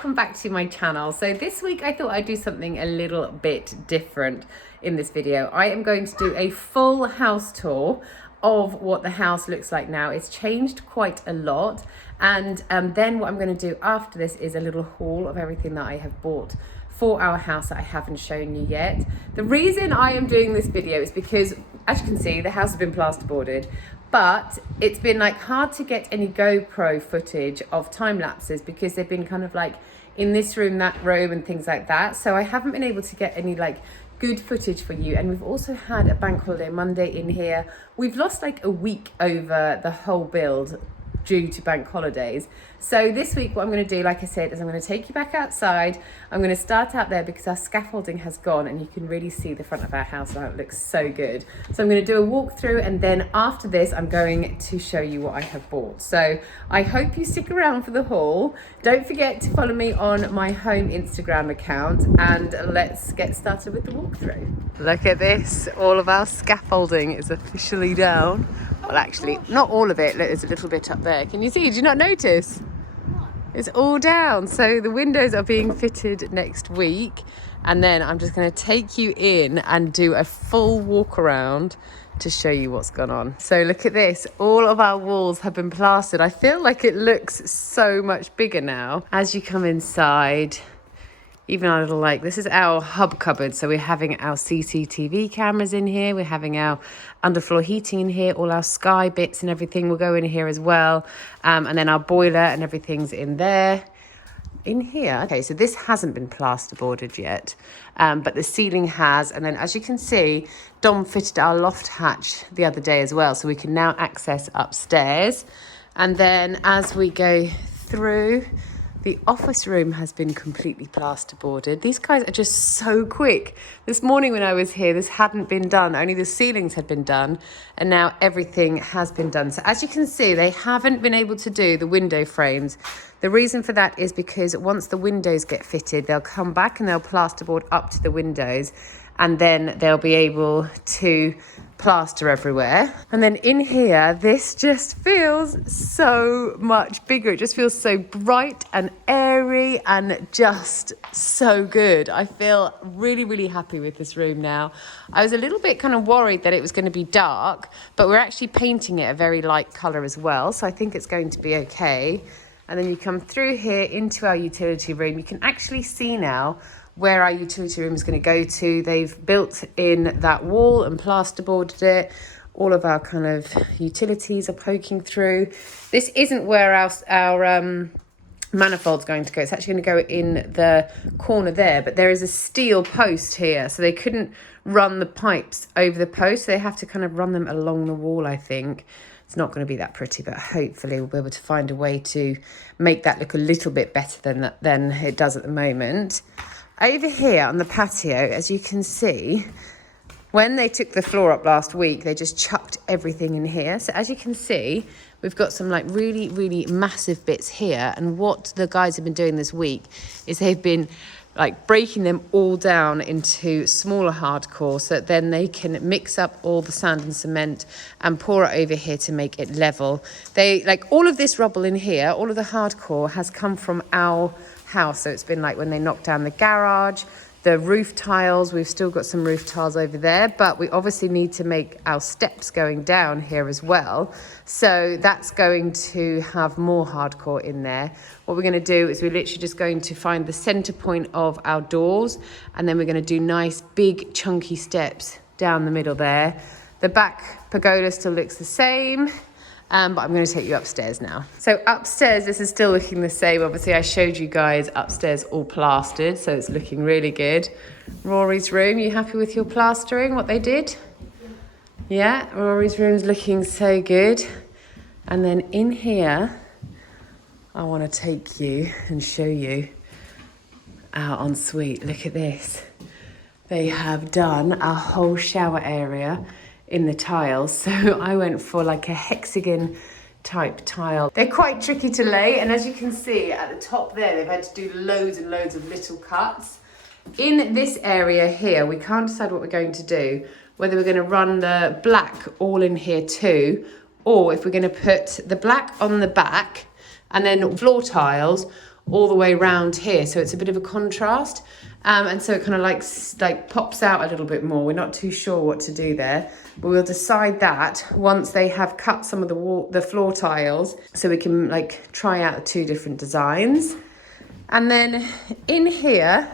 welcome back to my channel. So this week I thought I'd do something a little bit different in this video. I am going to do a full house tour of what the house looks like now. It's changed quite a lot, and then what I'm going to do after this is a little haul of everything that I have bought for our house that I haven't shown you yet. The reason I am doing this video is because, as you can see, the house has been plasterboarded, but it's been like hard to get any GoPro footage of time lapses because they've been kind of like in this room, that room, and things like that. So I haven't been able to get any like good footage for you. And we've also had a bank holiday Monday in here. We've lost like a week over the whole build due to bank holidays. So this week what I'm going to do, like I said, is I'm going to take you back outside. I'm going to start out there because our scaffolding has gone and you can really see the front of our house now. It looks so good. So I'm going to do a walkthrough, and then after this I'm going to show you what I have bought. So I hope you stick around for the haul. Don't forget to follow me on my home Instagram account, and let's get started with the walkthrough. Look at this, all of our scaffolding is officially down. Well, actually, not all of it. Look, there's a little bit up there. Can you see? Did you not notice? It's all down. So the windows are being fitted next week. And then I'm just going to take you in and do a full walk around to show you what's gone on. So look at this. All of our walls have been plastered. I feel like it looks so much bigger now. As you come inside, even our little, like, this is our hub cupboard. So we're having our CCTV cameras in here. We're having our underfloor heating in here. All our Sky bits and everything will go in here as well. And then our boiler and everything's in there. In here, okay, so this hasn't been plasterboarded yet, but the ceiling has. And then as you can see, Dom fitted our loft hatch the other day as well. So we can now access upstairs. And then as we go through, the office room has been completely plasterboarded. These guys are just so quick. This morning when I was here, this hadn't been done. Only the ceilings had been done, and now everything has been done. So as you can see, they haven't been able to do the window frames. The reason for that is because once the windows get fitted, they'll come back and they'll plasterboard up to the windows, and then they'll be able to plaster everywhere. And then in here, this just feels so much bigger. It just feels so bright and airy and just so good. I feel really, really happy with this room now. I was a little bit kind of worried that it was going to be dark, but we're actually painting it a very light color as well. So I think it's going to be okay. And then you come through here into our utility room. You can actually see now where our utility room is going to go to. They've built in that wall and plasterboarded it. All of our kind of utilities are poking through. This isn't where our manifold's going to go. It's actually going to go in the corner there, but there is a steel post here, so they couldn't run the pipes over the post. So they have to kind of run them along the wall, I think. It's not going to be that pretty, but hopefully we'll be able to find a way to make that look a little bit better than it does at the moment. Over here on the patio, as you can see, when they took the floor up last week, they just chucked everything in here. So as you can see, we've got some like really, really massive bits here. And what the guys have been doing this week is they've been like breaking them all down into smaller hardcore, so that then they can mix up all the sand and cement and pour it over here to make it level. They like all of this rubble in here, all of the hardcore has come from our house. So it's been like when they knocked down the garage, the roof tiles, we've still got some roof tiles over there, but we obviously need to make our steps going down here as well. So that's going to have more hardcore in there. What we're going to do is we're literally just going to find the center point of our doors, and then we're going to do nice big chunky steps down the middle there. The back pergola still looks the same. But I'm going to take you upstairs now. So upstairs, this is still looking the same. Obviously, I showed you guys upstairs all plastered, so it's looking really good. Rory's room, you happy with your plastering, what they did? Yeah, Rory's room's looking so good. And then in here, I want to take you and show you our ensuite. Look at this. They have done our whole shower area in the tiles. So I went for like a hexagon type tile. They're quite tricky to lay, and as you can see at the top there, they've had to do loads and loads of little cuts. In this area here, we can't decide what we're going to do, whether we're going to run the black all in here too, or if we're going to put the black on the back and then floor tiles, all the way around here, so it's a bit of a contrast, and so it kind of like pops out a little bit more. We're not too sure what to do there, but we'll decide that once they have cut some of the floor tiles, so we can like try out 2 different designs. And then in here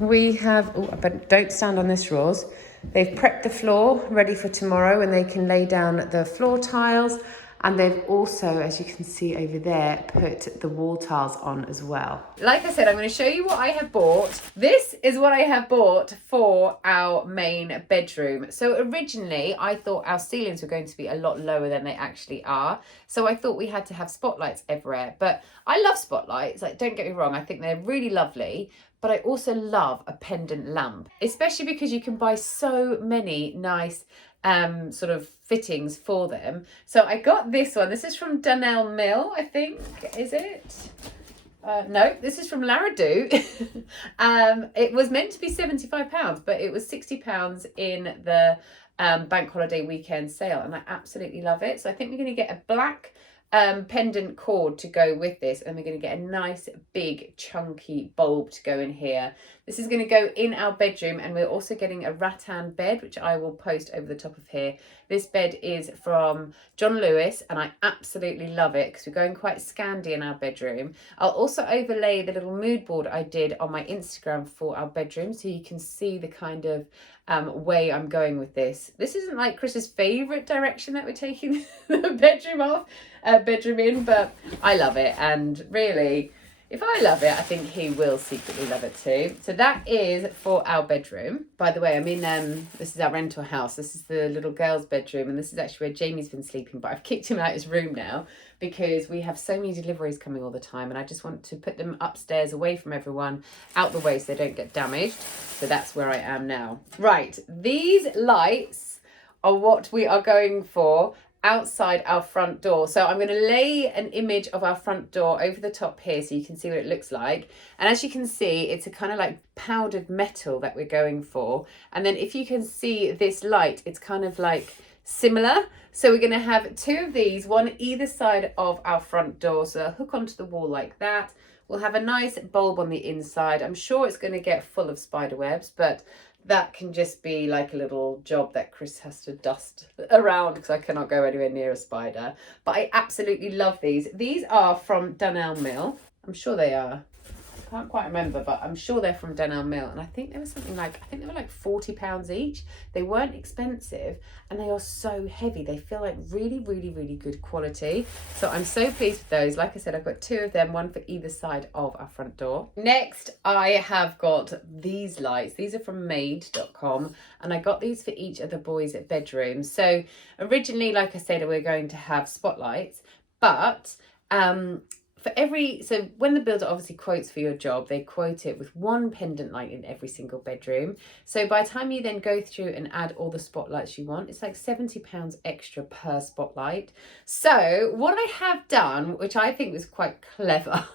we have, oh, but don't stand on this, Roz. They've prepped the floor ready for tomorrow, and they can lay down the floor tiles. And they've also, as you can see over there, put the wall tiles on as well. Like I said, I'm going to show you what I have bought. This is what I have bought for our main bedroom. So originally, I thought our ceilings were going to be a lot lower than they actually are. So I thought we had to have spotlights everywhere. But I love spotlights. Like, don't get me wrong, I think they're really lovely. But I also love a pendant lamp, especially because you can buy so many nice sort of fittings for them. So I got this one. This is from Dunelm Mill, I think. Is it? No, this is from Laradoo. It was meant to be £75, but it was £60 in the bank holiday weekend sale, and I absolutely love it. So I think we're going to get a black pendant cord to go with this, and we're going to get a nice big chunky bulb to go in here. This is going to go in our bedroom, and we're also getting a rattan bed, which I will post over the top of here. This bed is from John Lewis, and I absolutely love it because we're going quite Scandi in our bedroom. I'll also overlay the little mood board I did on my Instagram for our bedroom, so you can see the kind of way I'm going with this. This isn't like Chris's favourite direction that we're taking the bedroom in, but I love it, and really, if I love it, I think he will secretly love it too. So that is for our bedroom. By the way, I'm in, this is our rental house. This is the little girl's bedroom, and this is actually where Jamie's been sleeping, but I've kicked him out his room now because we have so many deliveries coming all the time, and I just want to put them upstairs away from everyone, out the way so they don't get damaged. So that's where I am now. Right, these lights are what we are going for outside our front door. So I'm going to lay an image of our front door over the top here so you can see what it looks like. And as you can see, it's a kind of like powdered metal that we're going for. And then if you can see this light, it's kind of like similar. So we're going to have 2 of these, one either side of our front door. So they'll hook onto the wall like that. We'll have a nice bulb on the inside. I'm sure it's going to get full of spider webs, but that can just be like a little job that Chris has to dust around because I cannot go anywhere near a spider. But I absolutely love these. These are from Dunelm Mill. I'm sure they are. I can't quite remember, but I'm sure they're from Dunelm Mill. And I think they were something like, I think they were like £40 each. They weren't expensive, and they are so heavy. They feel like really, really, really good quality. So I'm so pleased with those. Like I said, I've got 2 of them, one for either side of our front door. Next, I have got these lights. These are from made.com, and I got these for each of the boys' bedrooms. So originally, like I said, we're going to have spotlights, but so when the builder obviously quotes for your job, they quote it with 1 pendant light in every single bedroom. So by the time you then go through and add all the spotlights you want, it's like £70 extra per spotlight. So what I have done, which I think was quite clever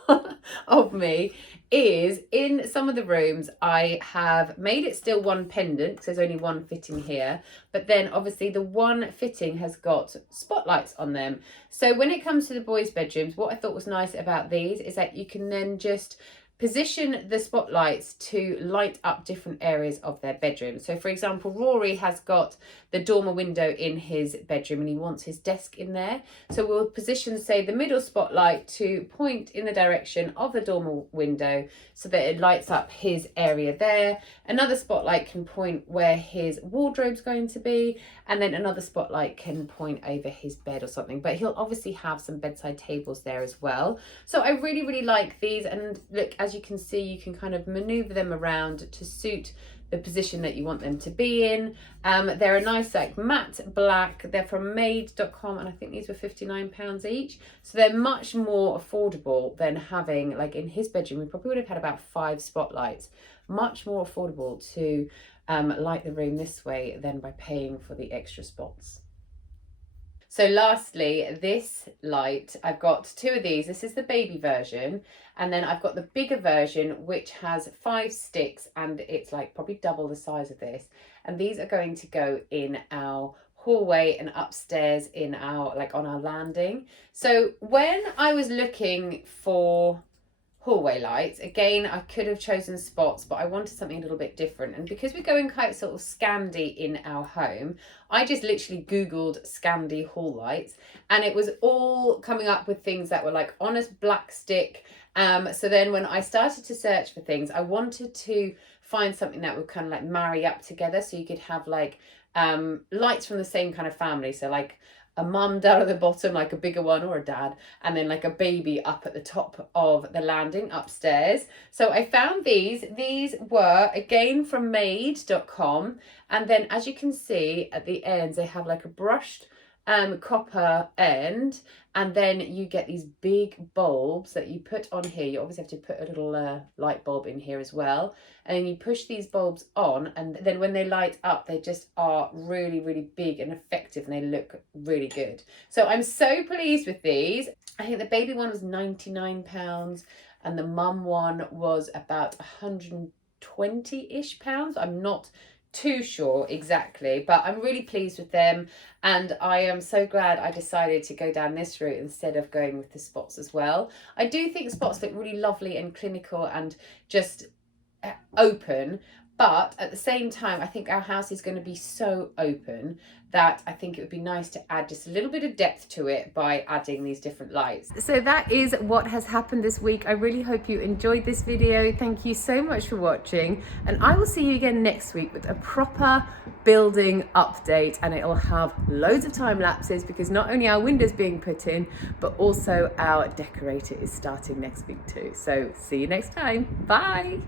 of me, is in some of the rooms I have made it still 1 pendant because there's only 1 fitting here, but then obviously the 1 fitting has got spotlights on them. So when it comes to the boys' bedrooms, what I thought was nice about these is that you can then just position the spotlights to light up different areas of their bedroom. So for example, Rory has got the dormer window in his bedroom and he wants his desk in there. So we'll position, say, the middle spotlight to point in the direction of the dormer window so that it lights up his area there. Another spotlight can point where his wardrobe's going to be, and then another spotlight can point over his bed or something. But he'll obviously have some bedside tables there as well. So I really, really like these. And look, as you can see, you can kind of maneuver them around to suit the position that you want them to be in. They're a nice like matte black. They're from made.com, and I think these were £59 each. So they're much more affordable than having, like in his bedroom, we probably would have had about 5 spotlights. Much more affordable to light the room this way than by paying for the extra spots. So lastly, this light, I've got 2 of these. This is the baby version, and then I've got the bigger version which has 5 sticks, and it's like probably double the size of this. And these are going to go in our hallway and upstairs in our, like on our landing. So when I was looking for hallway lights, again, I could have chosen spots, but I wanted something a little bit different. And because we're going quite sort of Scandi in our home, I just literally Googled Scandi hall lights, and it was all coming up with things that were like honest black stick. So then when I started to search for things, I wanted to find something that would kind of like marry up together, so you could have like lights from the same kind of family. So like a mum down at the bottom, like a bigger one, or a dad, and then like a baby up at the top of the landing upstairs. So I found these. These were again from made.com, and then as you can see at the ends, they have like a brushed copper end, and then you get these big bulbs that you put on here. You obviously have to put a little light bulb in here as well, and then you push these bulbs on, and then when they light up, they just are really, really big and effective, and they look really good. So I'm so pleased with these. I think the baby one was £99 and the mum one was about 120-ish pounds. I'm not too sure exactly, but I'm really pleased with them, and I am so glad I decided to go down this route instead of going with the spots as well. I do think spots look really lovely and clinical and just open, but at the same time I think our house is going to be so open that I think it would be nice to add just a little bit of depth to it by adding these different lights. So that is what has happened this week. I really hope you enjoyed this video. Thank you so much for watching, and I will see you again next week with a proper building update, and it'll have loads of time lapses because not only are windows being put in, but also our decorator is starting next week too. So see you next time. Bye.